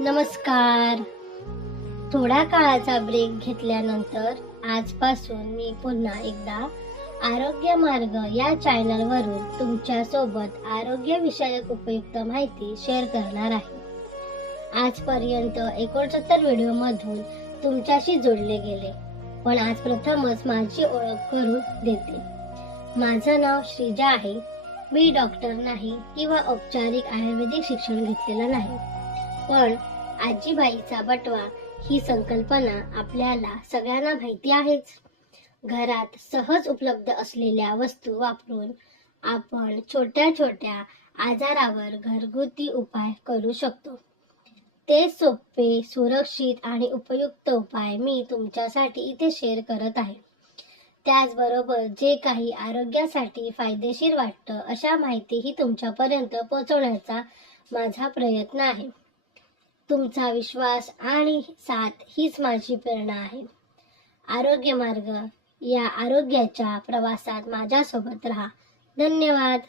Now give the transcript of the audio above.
नमस्कार. थोड्या काळाचा ब्रेक घेतल्यानंतर आजपासून मी पुन्हा एकदा आरोग्य मार्ग या चॅनलवरून तुमच्या सोबत आरोग्यविषयक उपयुक्त माहिती शेअर करणार आहे. आजपर्यंत 69 व्हिडिओमधून तुमच्याशी जोडले गेले, पण आज प्रथमच माझी ओळख करून देते. माझं नाव श्रीजा आहे. मी डॉक्टर नाही किंवा औपचारिक आयुर्वेदिक शिक्षण घेतलेलं नाही, पण आजीबाईचा बटवा ही संकल्पना आपल्याला सगळ्यांना माहिती आहेच. घरात सहज उपलब्ध असलेल्या वस्तू वापरून आपण छोट्या छोट्या आजारावर घरगुती उपाय करू शकतो. ते सोपे, सुरक्षित आणि उपयुक्त उपाय मी तुमच्यासाठी इथे शेअर करत आहे. त्याचबरोबर जे काही आरोग्यासाठी फायदेशीर वाटतं अशा माहितीही तुमच्यापर्यंत पोहोचवण्याचा माझा प्रयत्न आहे. तुमचा विश्वास आणि साथ हीच माझी प्रेरणा आहे. आरोग्य मार्ग या आरोग्याच्या प्रवासात माझ्यासोबत राहा. धन्यवाद.